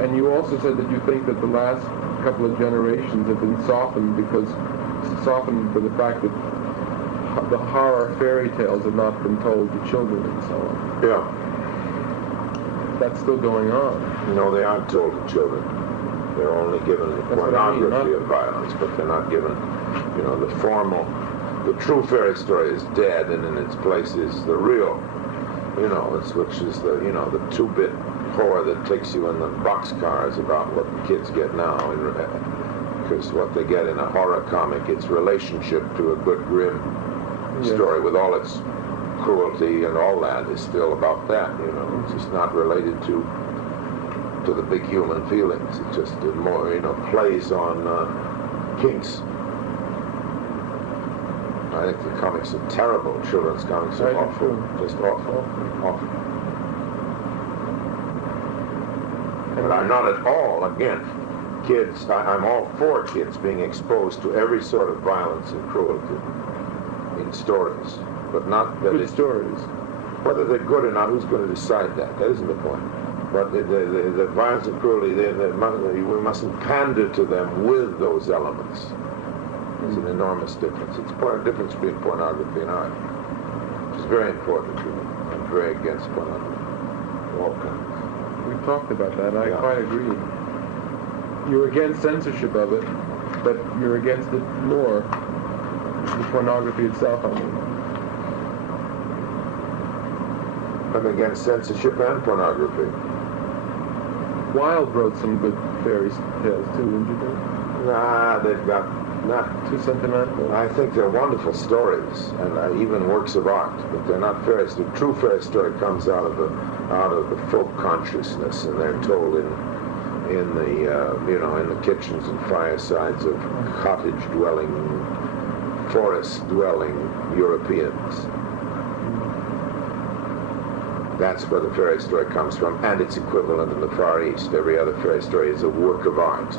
And you also said that you think that the last couple of generations have been softened by the fact that the horror fairy tales have not been told to children and so on. Yeah. That's still going on. No, they aren't told to children. They're only given pornography of violence, but they're not given, the true fairy story is dead, and in its place is the real, which is the 2-bit horror that takes you in the boxcars about what the kids get now. Because what they get in a horror comic, its relationship to a good grim story with all its cruelty and all that is still about that, It's just not related to the big human feelings. It just more, plays on kinks. I think the comics are terrible. Children's comics are awful. Just awful. Awful. But I'm not at all, again, kids, I'm all for kids being exposed to every sort of violence and cruelty in stories. But not that good stories. Whether they're good or not, who's going to decide that? That isn't the point. But the violence and cruelty, we mustn't pander to them with those elements. There's an enormous difference. It's a difference between pornography and art, which is very important to me. I'm very against pornography. All kinds. We've talked about that. I quite agree. You're against censorship of it, but you're against it more. The pornography itself, I mean. I'm against censorship and pornography. Wilde wrote some good fairy tales too, didn't you think? Nah, they've got not too sentimental. I think they're wonderful stories and even works of art, but they're not fairies. The true fairy story comes out of the folk consciousness, and they're told in the kitchens and firesides of cottage-dwelling, forest-dwelling Europeans. That's where the fairy story comes from, and its equivalent in the Far East. Every other fairy story is a work of art.